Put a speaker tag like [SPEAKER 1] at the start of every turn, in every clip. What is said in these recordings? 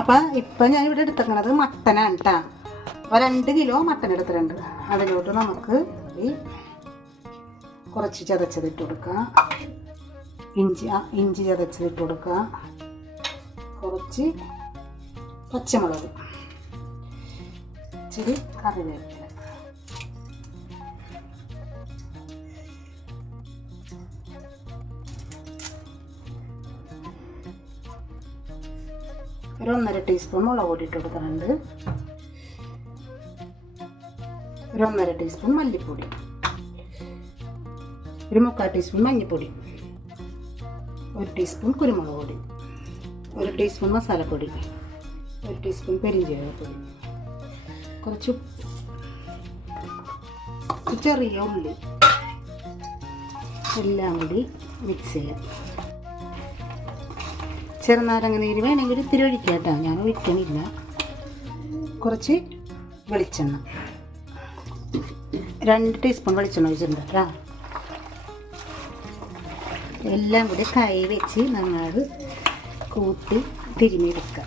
[SPEAKER 1] അപ്പം ഇപ്പം ഞാൻ ഇവിടെ എടുത്തേക്കണത് മട്ടനാണ് കേട്ടോ അപ്പോൾ രണ്ട് കിലോ മട്ടൻ എടുത്തിട്ടുണ്ട്. അതിലോട്ട് നമുക്ക് ഈ കുറച്ച് ചതച്ചതിട്ട് കൊടുക്കാം. ഇഞ്ചി ഇഞ്ചി ചതച്ചതിട്ട് കൊടുക്കാം. കുറച്ച് പച്ചമുളക്. ഇച്ചിരി കറിവേപ്പില. ഒരു ഒന്നര ടീസ്പൂൺ മുളക് പൊടി ഇട്ട് കൊടുക്കുന്നുണ്ട്. ഒരു ഒന്നര ടീസ്പൂൺ മല്ലിപ്പൊടി. ഒരു മുക്കാൽ ടീസ്പൂൺ മഞ്ഞൾപ്പൊടി ഒരു ടീസ്പൂൺ കുരുമുളക് പൊടി. ഒരു ടീസ്പൂൺ മസാലപ്പൊടി. ഒരു ടീസ്പൂൺ പെരിഞ്ചീരകപ്പൊടി. കുറച്ച് ചെറിയ ഉള്ളി. എല്ലാം കൂടി മിക്സ് ചെയ്യാം. ചെറുനാരങ്ങ നീര് വേണമെങ്കിൽ ഇത്തിരി ഒഴിക്കുക കേട്ടോ ഞാൻ ഒഴിക്കണില്ല. കുറച്ച് വെളിച്ചെണ്ണ. രണ്ട് ടീസ്പൂൺ വെളിച്ചെണ്ണ ഒഴിച്ചിട്ടുണ്ട് കേട്ടോ എല്ലാം കൂടി കൈ വെച്ച് നമ്മൾ കൂട്ടി തിരിഞ്ഞെടുക്കുക.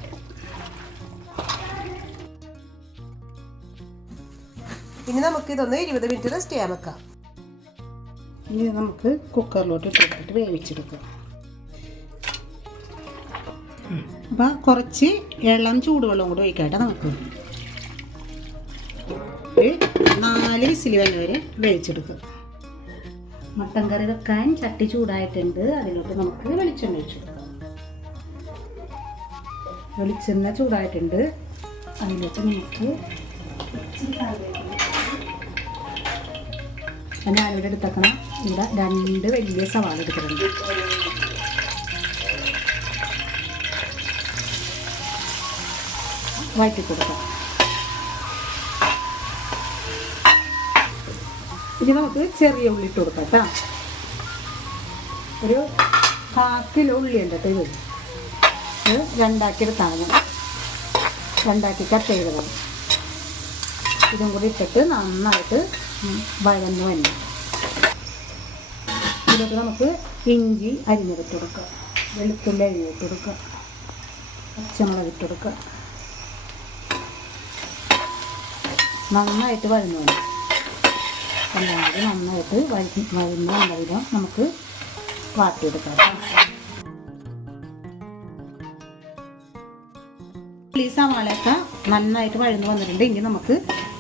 [SPEAKER 2] ഇനി നമുക്ക് ഇതൊന്ന് ഇരുപത് മിനിറ്റ് റെസ്റ്റ് ചെയ്യാൻ വെക്കാം.
[SPEAKER 1] ഇനി നമുക്ക് കുക്കറിലോട്ട് ഇട്ടിട്ട് വേവിച്ചെടുക്കാം അപ്പം കുറച്ച് ഇളം ചൂടുവെള്ളം കൂടി ഒഴിക്കാട്ടെ നമുക്ക്. ഒരു നാല് വിസിൽ വരെ വേവിച്ചെടുക്കുക. മട്ടൻ കറി വെക്കാൻ ചട്ടി ചൂടായിട്ടുണ്ട്. അതിലോട്ട് നമുക്ക് വെളിച്ചെണ്ണ ഒഴിച്ചു കൊടുക്കാം വെളിച്ചെണ്ണ ചൂടായിട്ടുണ്ട്. അതിലോട്ട് നമുക്ക് ഞാനിവിടെ എടുത്തേക്കണം ഇവിടെ രണ്ട് വലിയ സവാള എടുത്തിട്ടുണ്ട്. വഴറ്റി കൊടുക്കാം ഇനി നമുക്ക് ചെറിയ ഉള്ളി ഇട്ട് കൊടുക്കാം കേട്ടോ. ഒരു ഉള്ളി ഉണ്ട് കേട്ടോ ഇത്. രണ്ടാക്കിയെടുത്താണ് രണ്ടാക്കി കട്ട് ചെയ്തത് ഇതും കൂടി ഇട്ടിട്ട് നന്നായിട്ട് വഴന്നു വന്നു ഇതൊക്കെ നമുക്ക് ഇഞ്ചി അരിഞ്ഞിട്ട് കൊടുക്കുക വെളുത്തുള്ളി അരിഞ്ഞിട്ട് കൊടുക്കുക പച്ചമുളക് ഇട്ട് കൊടുക്കുക നന്നായിട്ട് വഴന്നു വേണം കൂടി നന്നായിട്ട് വഴി വഴന്ന് വന്നതിന് നമുക്ക് വാട്ടിയെടുക്കാം. ഈ സവാളയൊക്കെ നന്നായിട്ട് വഴന്ന് വന്നിട്ടുണ്ട്. ഇനി നമുക്ക്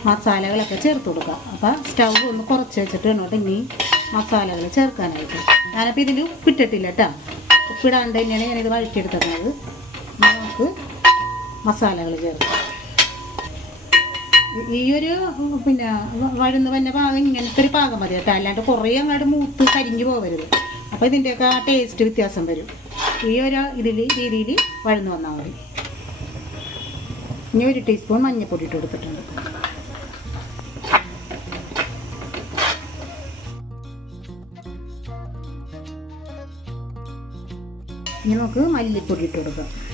[SPEAKER 1] മസാലകളൊക്കെ ചേർത്ത് കൊടുക്കാം. അപ്പോൾ സ്റ്റൗ ഒന്ന് കുറച്ച് വെച്ചിട്ട് വേണോട്ട് ഇനി മസാലകൾ ചേർക്കാനായിട്ട്. ഞാനപ്പോൾ ഇതിൽ ഉപ്പിട്ടിട്ടില്ല കേട്ടോ. ഉപ്പിടാണ്ട് തന്നെയാണ് ഞാനിത് വഴറ്റിയെടുത്തത്. നമുക്ക് മസാലകൾ ചേർക്കാം. ഈ- ഒരു പിന്നെ വഴുന്ന് വഴന്ന് വന്ന പാകം ഇങ്ങനത്തെ ഒരു പാകം മതി. കേട്ടോ. അല്ലാണ്ട് കുറേ അങ്ങോട്ട് മൂത്ത് കരിഞ്ഞു പോകരുത്. അപ്പോൾ ഇതിന്റെയൊക്കെ ആ ടേസ്റ്റ് വ്യത്യാസം വരും. ഈ ഒരു ഇതിൽ രീതിയിൽ വഴുന്ന് വന്നാൽ മതി. ഇനി ഒരു ടീസ്പൂൺ മഞ്ഞൾപ്പൊടി ഇട്ട് കൊടുത്തിട്ടുണ്ട്. ഇനി നമുക്ക് മല്ലിപ്പൊടി ഇട്ട് കൊടുക്കാം.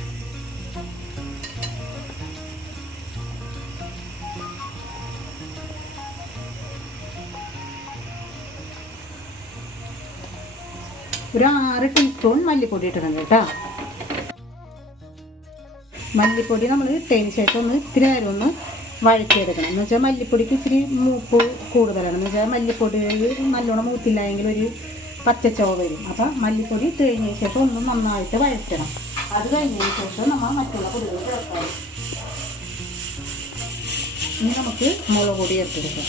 [SPEAKER 1] ഒരു ആറ് ടീസ്പൂൺ മല്ലിപ്പൊടി ഇട്ടണം കേട്ടോ. മല്ലിപ്പൊടി നമ്മൾ ഇട്ടതിന് ശേഷം ഒന്ന് ഇത്തിരി നേരം ഒന്ന് വഴറ്റിയെടുക്കണം. എന്ന് വെച്ചാൽ മല്ലിപ്പൊടിക്ക് ഇച്ചിരി മൂപ്പ് കൂടുതലാണ്. എന്ന് വെച്ചാൽ മല്ലിപ്പൊടി നല്ലോണം മൂത്തില്ല എങ്കിൽ ഒരു പച്ചച്ചോ വരും. അപ്പം മല്ലിപ്പൊടി ഇട്ട് ശേഷം ഒന്ന് നന്നായിട്ട് വഴറ്റണം. അത് കഴിഞ്ഞതിന് ശേഷം നമ്മൾ മറ്റുള്ള പൊടികൾ ചേർക്കാം. ഇനി നമുക്ക് മുളക് പൊടി ചേർത്തെടുക്കാം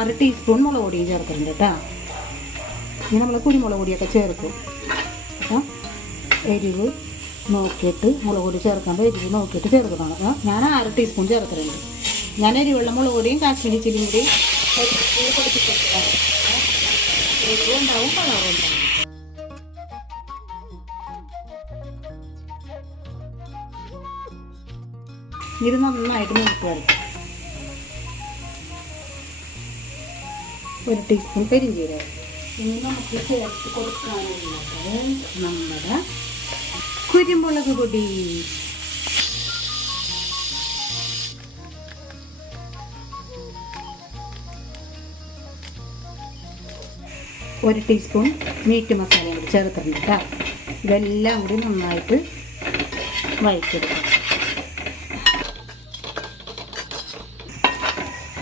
[SPEAKER 1] ആറ് ടീസ്പൂൺ മുളക് പൊടിയും ചേർത്തിട്ടുണ്ട് കേട്ടോ ഇനി നമ്മൾ കുരുമുളക് പൊടിയൊക്കെ ചേർക്കും അപ്പം എരിവ് നോക്കിയിട്ട് മുളക് പൊടി ചേർക്കുമ്പോൾ എരിവ് നോക്കിയിട്ട് ചേർക്കണം അപ്പോൾ ഞാൻ ആറ് ടീസ്പൂൺ ചേർത്തിട്ടുണ്ട് ഞാൻ എരിവുള്ള മുളക് പൊടിയും കാശ്മീരി ചില്ലിയും കൂടി പൊടിച്ചിട്ടാണ് എരിവ് ഉണ്ടാവും കളറും ഉണ്ടാവും ഇത് നന്നായിട്ട് മൂത്ത് വരയ്ക്കും ഒരു ടീസ്പൂൺ പെരിഞ്ചീരകം ഇനി നമുക്ക് ചേർത്ത് കൊടുക്കാനുള്ളത് നമ്മുടെ കുരുമുളക് പൊടി. ഒരു ടീസ്പൂൺ മീറ്റ് മസാലയും കൂടി ചേർത്തിട്ടുണ്ട് കേട്ടോ ഇതെല്ലാം കൂടി നന്നായിട്ട് വഴറ്റിയെടുക്കാം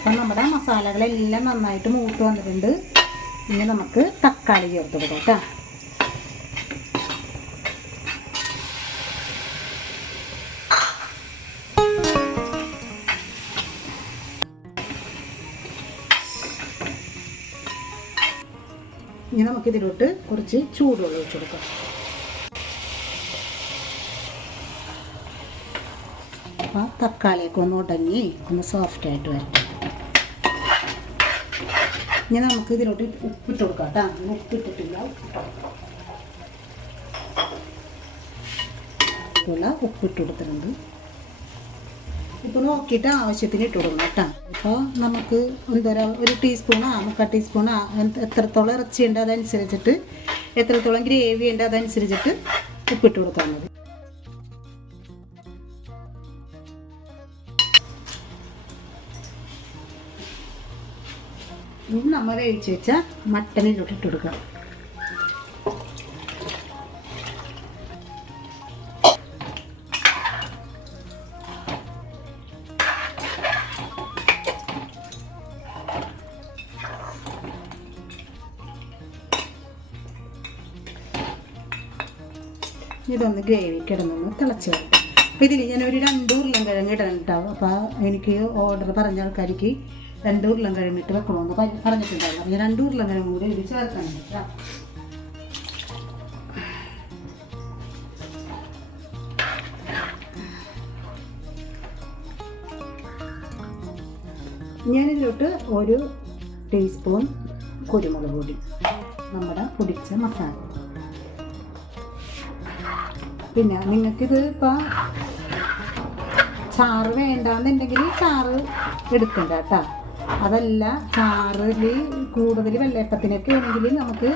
[SPEAKER 1] അപ്പം നമ്മുടെ മസാലകളെല്ലാം നന്നായിട്ട് മൂത്ത് വന്നിട്ടുണ്ട്. ഇനി നമുക്ക് തക്കാളി ചേർത്ത് കൊടുക്കാം കേട്ടോ. ഇനി നമുക്ക് ഇതിലോട്ട് കുറച്ച് ചൂടുവെള്ളം ഒഴിച്ചു കൊടുക്കാം. അപ്പോൾ തക്കാളിയൊക്കെ ഒന്ന് ഉടങ്ങി ഒന്ന് സോഫ്റ്റ് ആയിട്ട് വരട്ടെ. ഇനി നമുക്ക് ഇതിലോട്ട് ഉപ്പിട്ട് കൊടുക്കാം കേട്ടോ. ഉപ്പിട്ടിട്ടില്ല. ഉപ്പിട്ട് കൊടുത്തിട്ടുണ്ട്. ഉപ്പ് നോക്കിയിട്ട് ആവശ്യത്തിന് ഇട്ട് കൊടുക്കണം കേട്ടോ. അപ്പോൾ നമുക്ക് എന്താ പറയുക ഒരു ടീസ്പൂണോ മുക്കാൽ ടീസ്പൂണോ എത്രത്തോളം ഇറച്ചി ഉണ്ട് അതനുസരിച്ചിട്ട് എത്രത്തോളം ഗ്രേവി ഉണ്ട് അതനുസരിച്ചിട്ട് ഉപ്പിട്ട് കൊടുത്താൽ മതി. ഇനി നമ്മൾ വേവിച്ച് വെച്ച മട്ടനിലോട്ട് ഇട്ട് കൊടുക്കാം. ഇതൊന്ന് ഗ്രേവി കിടന്നൊന്ന് തിളച്ച് വരട്ടെ. അപ്പോൾ ഇതിൽ ഞാൻ ഒരു രണ്ട് ഉരുളൻ കിഴങ്ങ് ഇടണ്ടാവും അപ്പോൾ എനിക്ക് ഓർഡർ പറഞ്ഞ ആൾക്കാർക്ക് രണ്ട് ഉരുളം കിഴങ്ങ് ഇട്ട് വെക്കണമെന്ന് പറഞ്ഞിട്ടുണ്ടായിരുന്നു. അപ്പോൾ ഞാൻ രണ്ട് ഉരുളം കിഴങ്ങും കൂടി ഇതിൽ ചേർക്കാനുണ്ട് ഞാനിതിലോട്ട് ഒരു ടീസ്പൂൺ കുരുമുളക് പൊടി നമ്മുടെ പൊടിച്ച മസാല. പിന്നെ നിങ്ങൾക്കിത് ഇപ്പം ചാറ് വേണ്ടാന്നുണ്ടെങ്കിൽ ചാറ് എടുക്കണ്ട കേട്ടോ. അതല്ല ചാറിൽ കൂടുതൽ വെള്ളയപ്പത്തിനൊക്കെ ആണെങ്കിൽ നമുക്ക്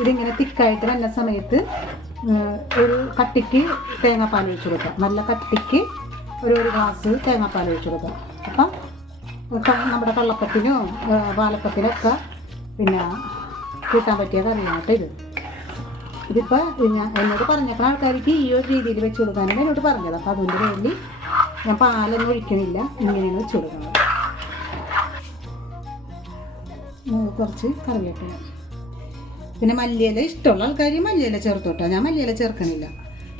[SPEAKER 1] ഇതിങ്ങനെ തിക്കായിട്ട് വന്ന സമയത്ത് ഒരു കട്ടിക്ക് തേങ്ങാപ്പാൽ ഒഴിച്ചു കൊടുക്കാം നല്ല കട്ടിക്ക് ഒരു ഒരു ഗ്ലാസ് തേങ്ങാപ്പാൽ ഒഴിച്ചു കൊടുക്കാം അപ്പം നമ്മുടെ കള്ളപ്പത്തിനോ പാലപ്പത്തിനൊക്കെ പിന്നെ കൂട്ടാൻ പറ്റിയ കറിയാണ് ഇത്. ഇതിപ്പോൾ ഞാൻ എന്നോട് പറഞ്ഞപ്പോൾ ആൾക്കാർക്ക് ഈ ഒരു രീതിയിൽ വെച്ച് കൊടുക്കാനാണ് എന്നോട് പറഞ്ഞത്. അപ്പോൾ അതുകൊണ്ട് വേണ്ടി ഞാൻ പാലൊന്നും ഒഴിക്കണില്ല ഇങ്ങനെയാണ് വെച്ച് കൊടുക്കുന്നത്. കുറച്ച് കറിവേപ്പില. പിന്നെ മല്ലിയില. ഇഷ്ടമുള്ള ആൾക്കാർ മല്ലിയില ചേർത്തോട്ടോ. ഞാൻ മല്ലിയില ചേർക്കണില്ല.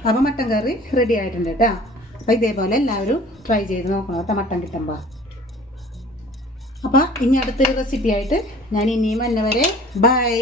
[SPEAKER 1] അപ്പോൾ മട്ടൻ കറി റെഡി ആയിട്ടുണ്ട് കേട്ടോ അപ്പോൾ ഇതേപോലെ എല്ലാവരും ട്രൈ ചെയ്ത് നോക്കണം. കേട്ടോ മട്ടൻ കിട്ടുമ്പോൾ അപ്പോൾ ഇനി അടുത്തൊരു റെസിപ്പി ആയിട്ട് ഞാൻ ഇനിയും എന്നെ വരെ ബൈ